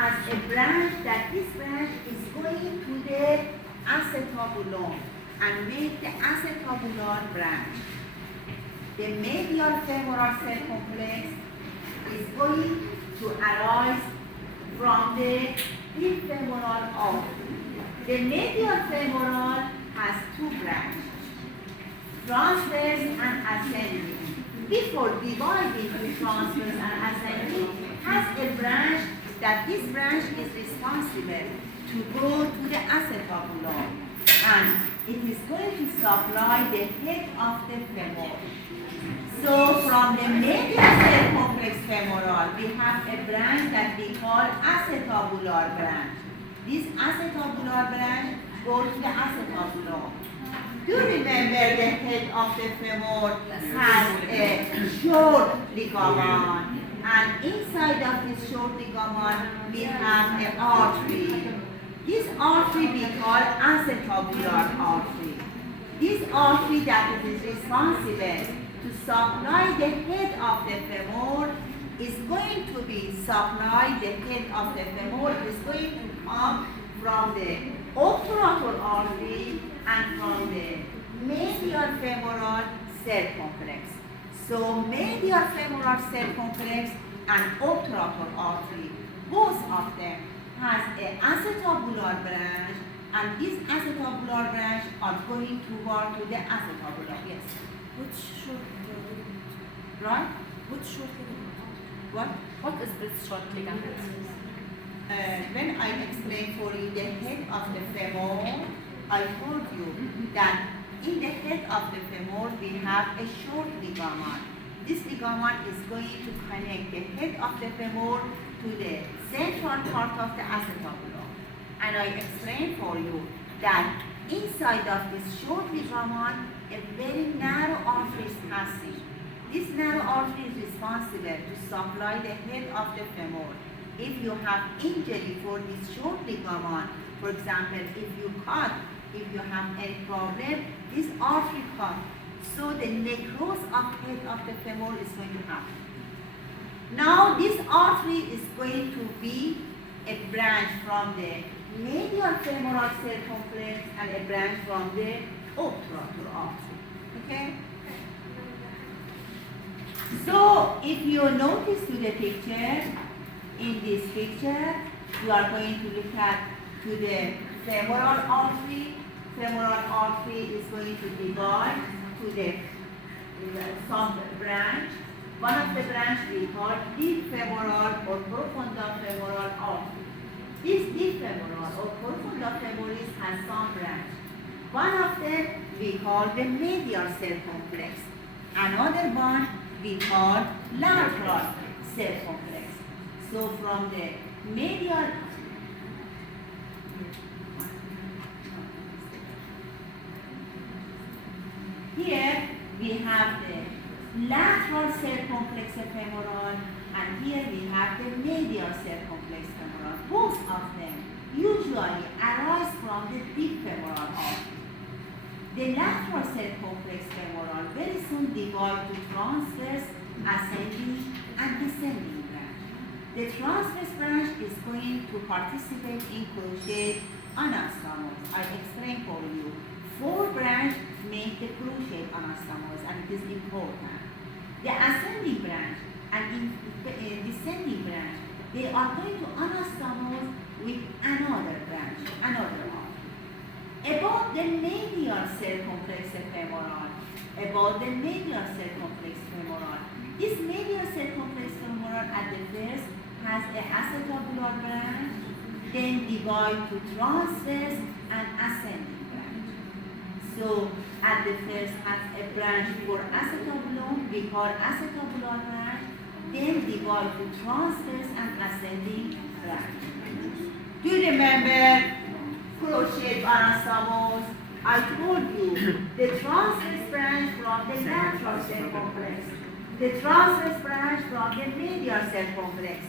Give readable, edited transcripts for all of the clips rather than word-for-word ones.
has a branch that this branch is going to the acetabulum and make the acetabular branch. The medial femoral circumflex is going to arise from the deep femoral artery. The medial femoral has two branches, transverse and ascending. Before dividing to transverse and ascending, has a branch that this branch is responsible to go to the acetabulum, and it is going to supply the head of the femur. So from the medial circumflex femoral, we have a branch that we call acetabular branch. This acetabular branch goes to the acetabulum. Do remember the head of the femur has a short ligament, and inside of this short ligament we have an artery. This artery we call acetabular artery. This artery that is responsible to supply the head of the femur is going to be supplied, the head of the femur is going to come from the obturator artery and from the medial femoral circumflex. So medial femoral circumflex and obturator artery, both of them has an acetabular branch, and this acetabular branch are going toward to the acetabulum. Yes. Which short ligament? Right? Which short ligament? What? What is this short ligament? When I explained for you the head of the femur, I told you that in the head of the femur we have a short ligament. This ligament is going to connect the head of the femur to the central part of the acetabulum. And I explained for you that inside of this short ligament, a very narrow artery is passing. This narrow artery is responsible to supply the head of the femur. If you have injury for this short ligament, for example, if you cut, if you have any problem, this artery cut. So the necrosis of head of the femur is going to happen. Now this artery is going to be a branch from the medial femoral circumflex and a branch from the obturator artery. Okay? So if you notice to the picture, in this picture, you are going to look at to the femoral artery. Femoral artery is going to divide to the some branch. One of the branch we call deep femoral or profunda femoral artery. This deep femoral or profunda femoris has some branch. One of them we call the medial circumflex. Another one we call lateral circumflex. So from the medial here we have the lateral circumflex femoral, and here we have the medial circumflex femoral. Both of them usually arise from the deep femoral artery. The lateral circumflex femoral very soon divide to transverse, ascending, and descending branch. The transverse branch is going to participate in crochet anastomose. I explained for you. 4 branch make the crochet anastomose, and it is important. The ascending branch and descending branch, they are going to anastomose with another branch, another artery. About the medial circumflex femoral, this medial circumflex femoral at the first has a acetabular branch, then divide to transverse and ascending branch. So at the first has a branch for acetabulum, we call acetabular branch, then divide to transverse and ascending branch. Do you remember crochet anastomose? I told you the transverse branch from the lateral circumflex, the transverse branch from the medial circumflex.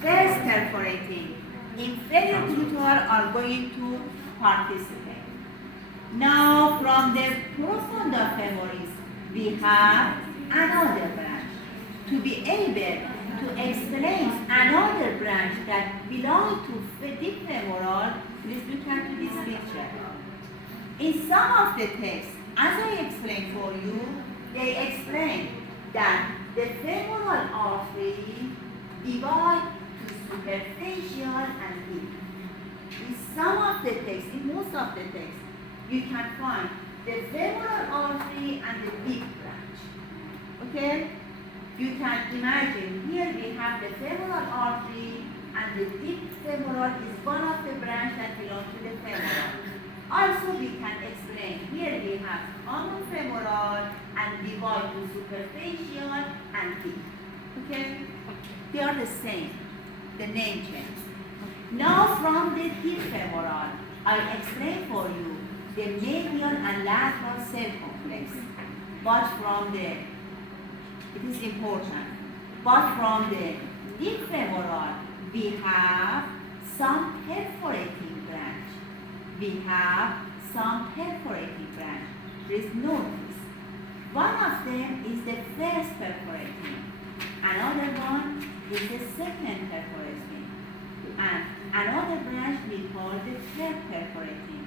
First perforating, inferior gluteal are going to participate. Now from the profunda femoris, we have another branch. To be able to explain another branch that belongs to deep femoral, please look at this picture. In some of the texts, as I explained for you, they explain that the femoral artery divides to superficial and deep. In some of the texts, in most of the texts, you can find the femoral artery and the deep branch. Okay? You can imagine here we have the femoral artery and the deep femoral is one of the branches that belong to the femoral. Also we can explain here we have common femoral and divide to superficial and deep. Okay? They are the same. The name change. Now from the deep femoral, I explain for you the medial and lateral cell complex. But from the, it is important, but from the deep femoral, we have some perforating branch. We have some perforating branch. Please notice. One of them is the first perforating. Another one is the second perforating. And another branch we call the third perforating.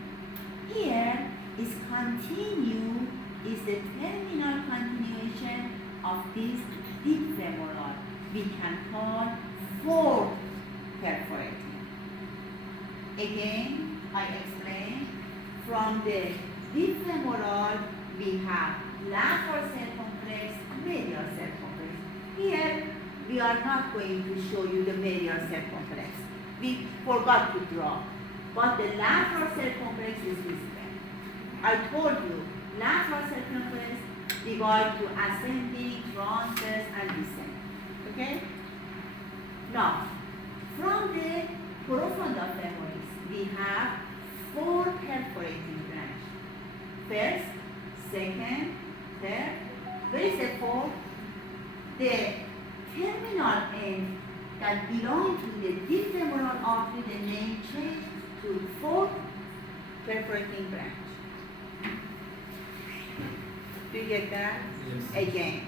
Here is continue, is the terminal continuation of this deep femoral. We can call fourth perforating. Again, I explain, from the deep femoral, we have lateral cell complex, medial cell complex. Here, we are not going to show you the medial cell complex. We forgot to draw. But the lateral cell complex is this way. I told you, lateral cell complex divide to ascending, transverse, and descending. Okay? Now, from the profunda femoris, we have four perforating branches. First, second, third. Where is the fourth? The terminal end that belongs to the deep femoral artery, the name changed to fourth perforating branch. Do you get that? Yes. Again.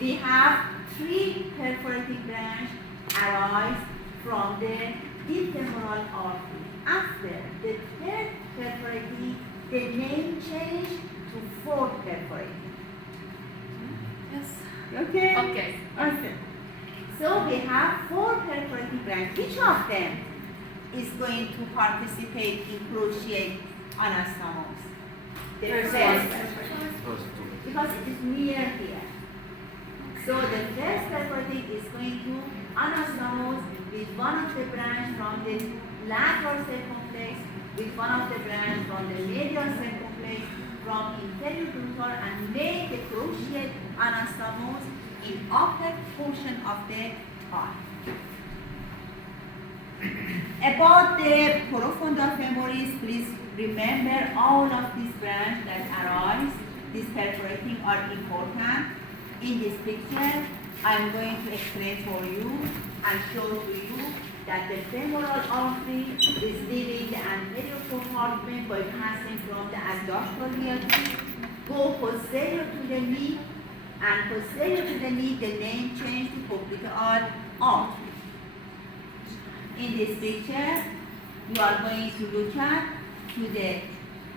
We have three perforating branches arise from the deep femoral artery. After the third perforating, the name changed to fourth perforating. Yes. Okay? Okay. Okay. So we have four perforating branches. Each of them is going to participate in cruciate anastomose. The First first one. because it is near here. So the first perforating is going to anastomose with one of the branch from the lateral cell complex, with one of the branch from the medial cell complex, from inferior gluteal, and make the cruciate anastomose in upper portion of the thigh. About the profunda femoris, please remember all of these branches that arise, these perforating are important. In this picture, I'm going to explain for you and show to you that the femoral artery is leaving the anterior compartment by passing from the adductor hiatus, go posterior to the knee, and posterior to the knee, the name changed to popliteal artery. In this picture, you are going to look at to the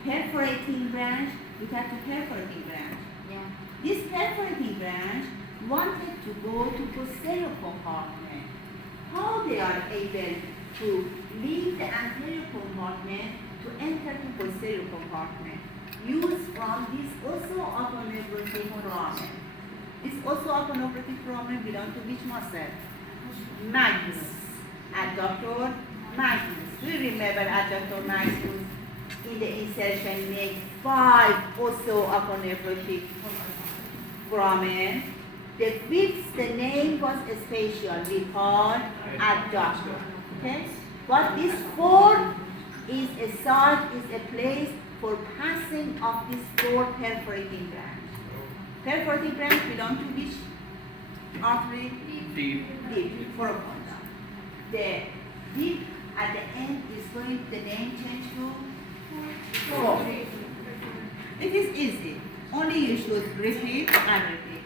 perforating branch. Look at the perforating branch. Yeah. This perforating branch wanted to go to posterior compartment. How they are able to leave the anterior compartment to enter to posterior compartment? Use from this osteoaponeurotic foramen. This osteoaponeurotic foramen belongs to which muscle? Magnus. Adductor magnus. Do you remember adductor magnus? In the insertion make 5 osteoaponeurotic foramen. The fifth, the name was spatial. We call adductor. Okay? But this fourth is a site, is a place for passing of this four perforating branch. Perforating branch belong to which artery? Deep. Deep, profunda. The deep at the end is going to the name change to four. It is easy. Only you should repeat and repeat.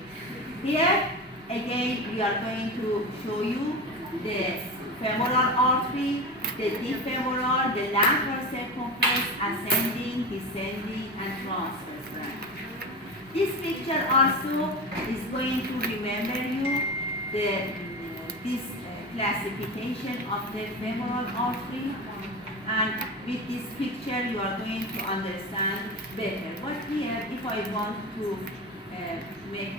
Here, Again, we are going to show you the femoral artery, the deep femoral, the lateral circumflex, ascending, descending, and transverse branch. This picture also is going to remember you this classification of the femoral artery, and with this picture you are going to understand better. But here, if I want to make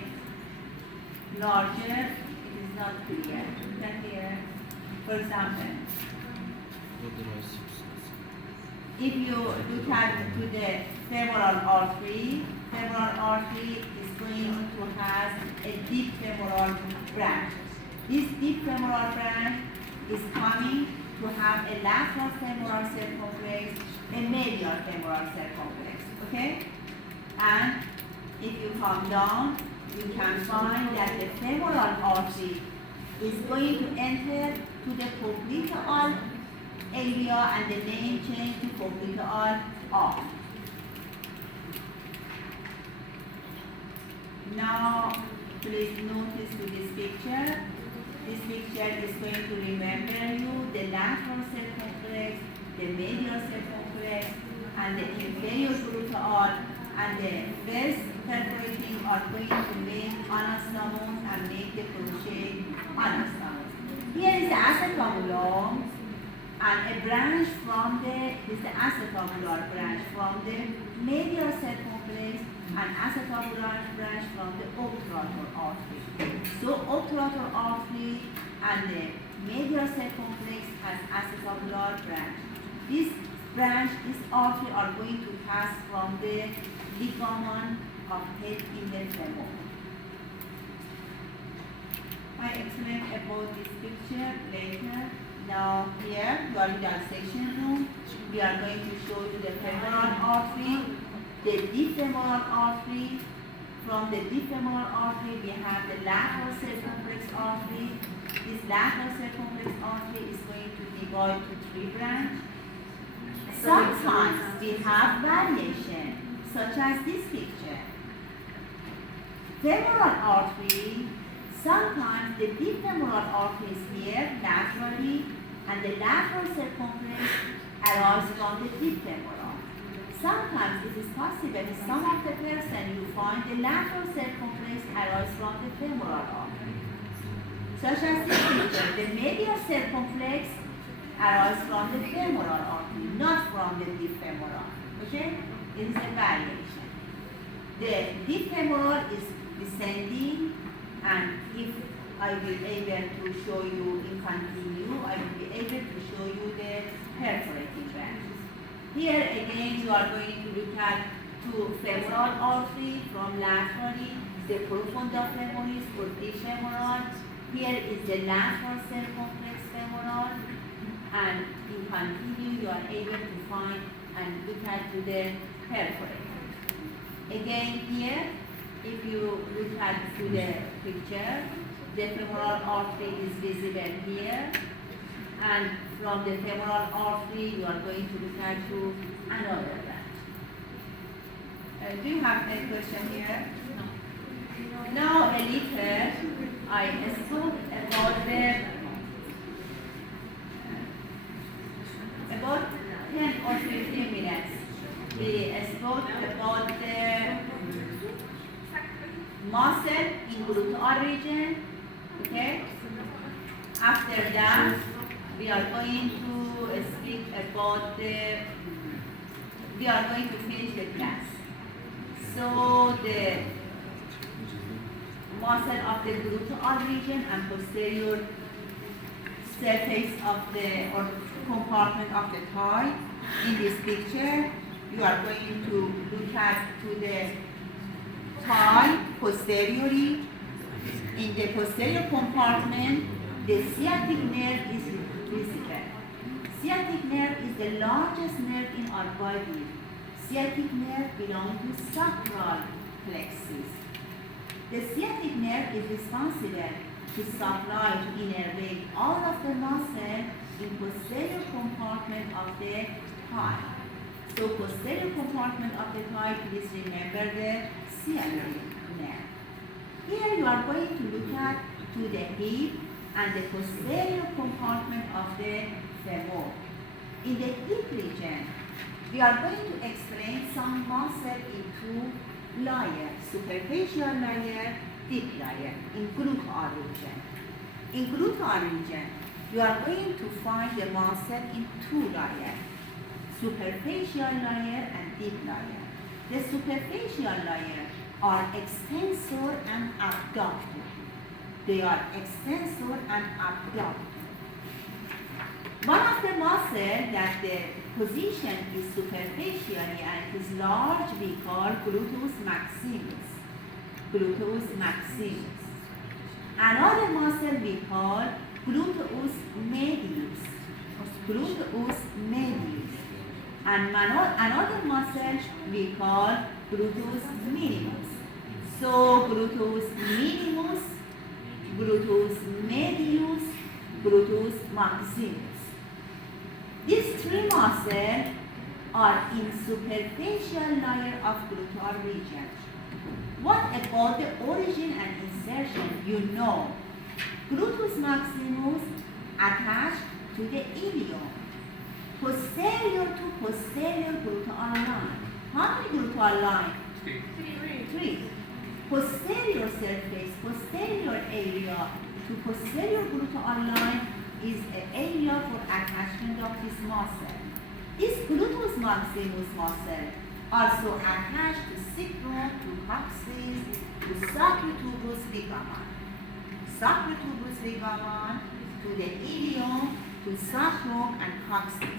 larger, it is not clear. That here, for example, if you look at to the femoral artery is going to have a deep femoral branch. This deep femoral branch is coming to have a lateral femoral circumflex, a medial femoral circumflex, okay? And if you come down, you can find that the femoral artery is going to enter to the popliteal area and the name change to popliteal arch. Now, please notice to this picture. This picture is going to remember you the lateral circumflex, the medial circumflex, and the inferior gluteal, and the first perforating are going to make anastomose and make the crochet anastomose. Here is the acetabulum, and a branch from this is the acetabular branch from the medial circumflex, and acetabular branch from the obturator artery. So obturator artery and the medial circumflex has acetabular branch. This branch, this artery are going to pass from the ligament of head in the femur. I explain about this picture later. Now here, you are in the dissection room. We are going to show you the femoral artery, the deep femoral artery. From the deep femoral artery, we have the lateral circumflex artery. This lateral circumflex artery is going to divide to 3 branches. Sometimes we have variation, such as this picture. Femoral artery, sometimes the deep femoral artery is here laterally, and the lateral circumflex arises from the deep femoral. Sometimes it is possible in some of the person you find the lateral circumflex arises from the femoral artery. Such as this picture, the medial circumflex arises from the femoral artery, not from the deep femoral. Okay? It is a variation. The deep femoral is descending, and if I will be able to show you in continue, I will be able to show you the perforating branches. Here again, you are going to look at 2 femoral artery from laterally, the profunda femoris or deep femoral. Here is the lateral circumflex femoral, and in continue, you are able to find and look at to the perforating. Again here, if you look at to the picture, the femoral artery is visible here, and from the femoral artery you are going to look at to another branch. Do you have any question here? No. Now a little, I spoke about 10 or 15 minutes. We spoke about the muscle in gluteal region. Okay? After that, we are going to speak about we are going to finish the class. So the muscle of the gluteal region and posterior surface of the or compartment of the thigh. In this picture, you are going to look at to the thigh posteriorly. In the posterior compartment, the sciatic nerve is visible. Sciatic nerve is the largest nerve in our body. Sciatic nerve belongs to sacral plexus. The sciatic nerve is responsible to supply to innervate all of the muscle in posterior compartment of the thigh. So posterior compartment of the thigh, please remember the sciatic nerve. Here you are going to look at to the hip and the posterior compartment of the femur. In the hip region, we are going to explain some muscle in two layers, superficial layer, deep layer, in gluteal region. In gluteal region, you are going to find the muscle in two layers, superficial layer and deep layer. The superficial layer are extensor and abductor. They are extensor and abductor. One of the muscles that the position is superficially and it is large, we call gluteus maximus. Gluteus maximus. Another muscle we call gluteus medius. Gluteus medius. And another muscle we call gluteus minimus. So gluteus minimus, gluteus medius, gluteus maximus. These three muscles are in superficial layer of gluteal region. What about the origin and insertion? You know, gluteus maximus attached to the ilium, posterior to posterior gluteal line. How many gluteal lines? Three. Posterior surface, posterior area to posterior gluteal line is an area for attachment of this muscle. This gluteus maximus muscle also attached to sacrum, to coccyx, to sacrotuberous ligament. Sacrotuberous ligament to the ilium, to sacrum and coccyx.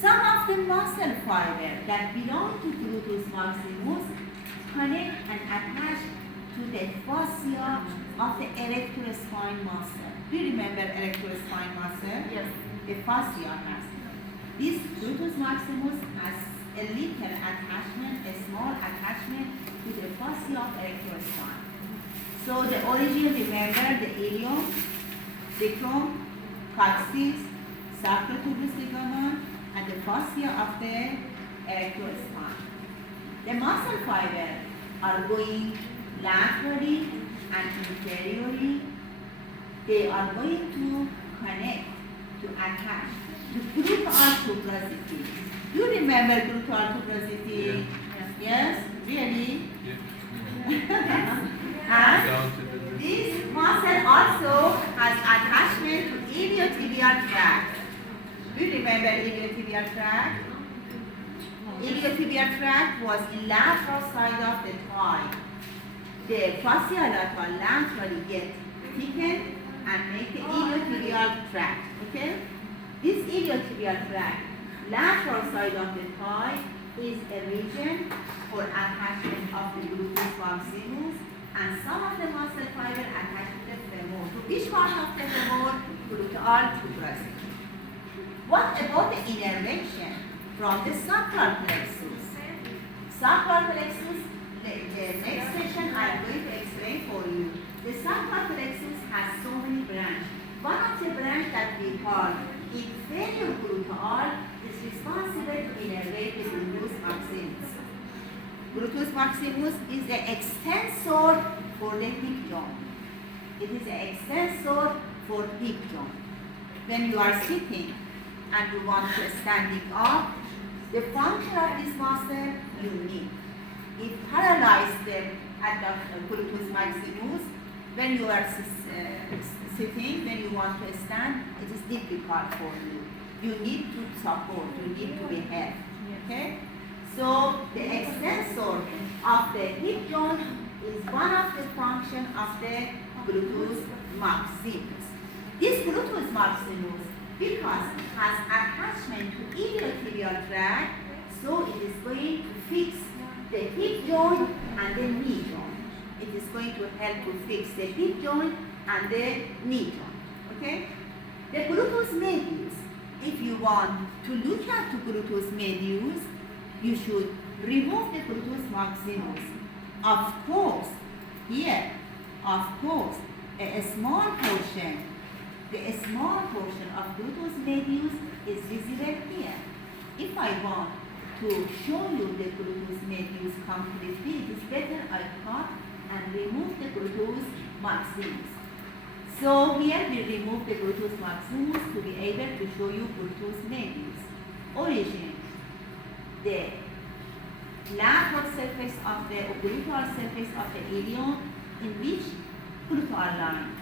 Some of the muscle fiber that belong to gluteus maximus connect and attach to the fascia of the erector spine muscle. Do you remember erector spine muscle? Yes. The fascia has. This gluteus maximus has a little attachment, a small attachment to the fascia of erector spine. So the origin, remember the ilium, sacrum, coccyx, sacrotuberous ligament, and the fascia of the erector spine. The muscle fiber are going laterally and anteriorly. They are going to connect, to attach to gluteal tuberosity. Do you remember gluteal tuberosity? Yes. Yes? Really? Yes. And this muscle also has attachment to iliotibial tract. Do you remember iliotibial tract? Iliotibial tract was in lateral side of the thigh. The fascia lata laterally get thickened and make the iliotibial tract. Okay? This iliotibial tract, lateral side of the thigh, is a region for attachment of the gluteus maximus, and some of the muscle fiber attached to the femur. To which part of the femur? Gluteal tuberosity. What about the innervation from the sacral plexus? Sacral plexus, the next session I am going to explain for you. The sacral plexus has so many branches. One of the branches that we call inferior gluteal is responsible to innervate the gluteus maximus. Gluteus maximus is the extensor for the hip joint. It is the extensor for hip joint. When you are sitting and you want to standing up, the function of this muscle unique. It paralyzes the adductor gluteus maximus. When you are sitting, when you want to stand, it is difficult for you. You need to support, you need to be held. Okay? So the extensor of the hip joint is one of the functions of the gluteus maximus. This gluteus maximus, because it has attachment to iliotibial tract, so it is going to fix the hip joint and the knee joint. It is going to help to fix the hip joint and the knee joint. Okay? The gluteus medius, if you want to look at the gluteus medius, you should remove the gluteus maximus. Of course, here, of course, a small portion, the small portion of gluteus medius is visible here. If I want to show you the gluteus medius completely, it is better I cut and remove the gluteus maximus. So here we remove the gluteus maximus to be able to show you gluteus medius. Origin, the lateral surface of the gluteal surface of the ilium in which gluteal line,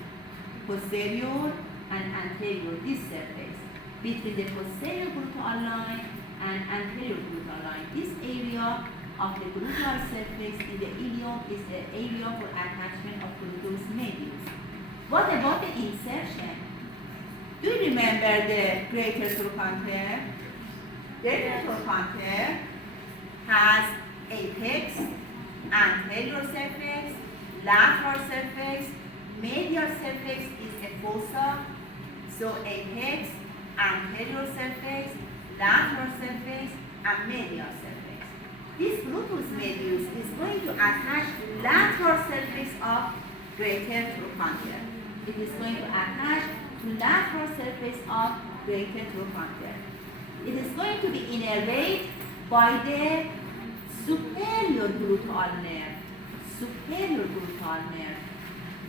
posterior and anterior, this surface, between the posterior gluteal line and anterior gluteal line. This area of the gluteal surface in the ilium is the area for attachment of gluteus medius. What about the insertion? Do you remember the greater trochanter? Greater trochanter has apex, anterior surface, lateral surface, medial surface is a fossa. So apex, anterior surface, lateral surface, and medial surface. This gluteus medius is going to attach to lateral surface of greater trochanter. It is going to attach to lateral surface of greater trochanter. It is going to be innervated by the superior gluteal nerve. Superior gluteal nerve.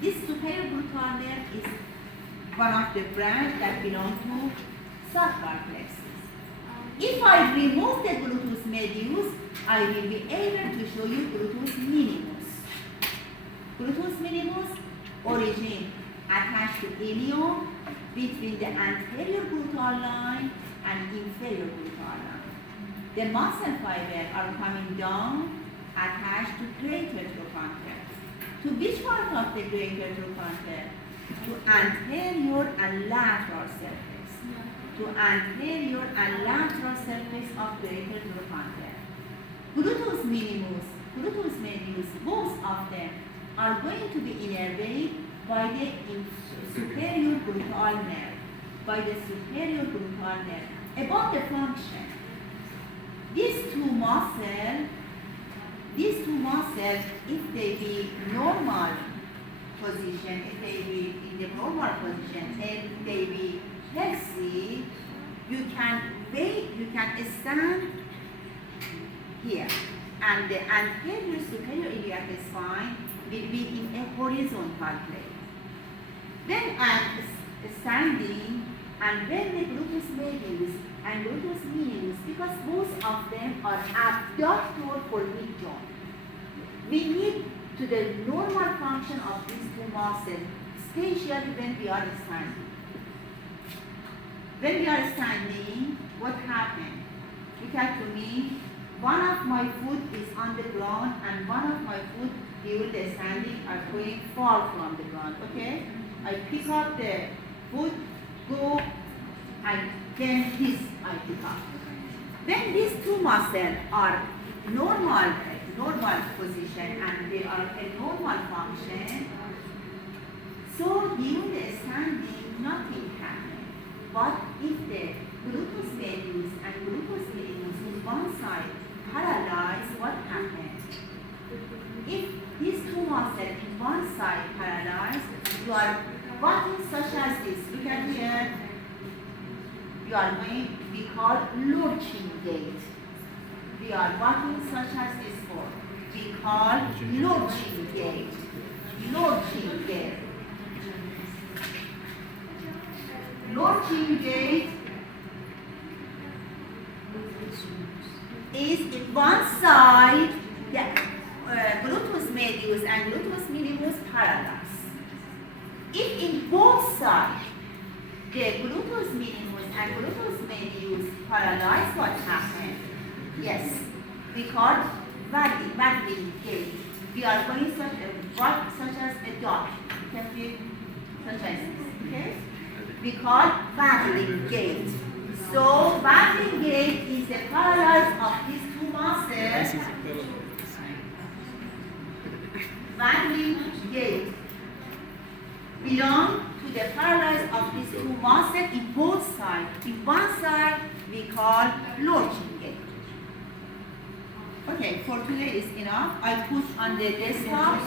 This superior gluteal nerve is one of the branches that belong to sulcar plexus. If I remove the gluteus medius, I will be able to show you gluteus minimus. Gluteus minimus, origin attached to ilium between the anterior gluteal line and inferior gluteal line. The muscle fibers are coming down, attached to greater trochanter. To which part of the greater trochanter? To anterior and lateral surface. To anterior and lateral surface of greater trochanter. Gluteus minimus, gluteus medius, both of them are going to be innervated by the superior gluteal nerve. By the superior gluteal nerve. About the function, these two muscles, if they be normal position, if they be in the normal position, and if they be healthy, you can stand here, and the anterior superior iliac spine will be in a horizontal plane. Then I'm standing, and when the gluteus medius and gluteus minimus, because both of them are abductor for mid joint, we need to the normal function of these two muscles, especially when we are standing. When we are standing, what happens? Look at to me, one of my foot is on the ground and one of my foot during the standing are going far from the ground, okay? I pick up the foot, go, and then this I pick up. When these two muscles are normal position and they are a normal function, so during the standing nothing happens. But if the gluteus medius and gluteus minimus in one side paralyzed, what happens? If these two muscles in one side paralyzed, you are walking such as this. Look at here. You are going to be called lurching gait. We are walking such as this form. We call lurching gait. Lurching gait. Lurching gait is in one side, the gluteus medius and gluteus minimus paralyzed. If in both sides, the gluteus minimus and gluteus medius paralyzed, what happens? Yes, we call waggling gait. We are going such as a dog. Can we such as this? Okay? We call waggling gait. So waggling gait is the paralysis of these two muscles. Waggling gait belong to the paralysis of these two muscles in both sides. In one side, we call lurching gait. Okay, for today is enough. I put on the desktop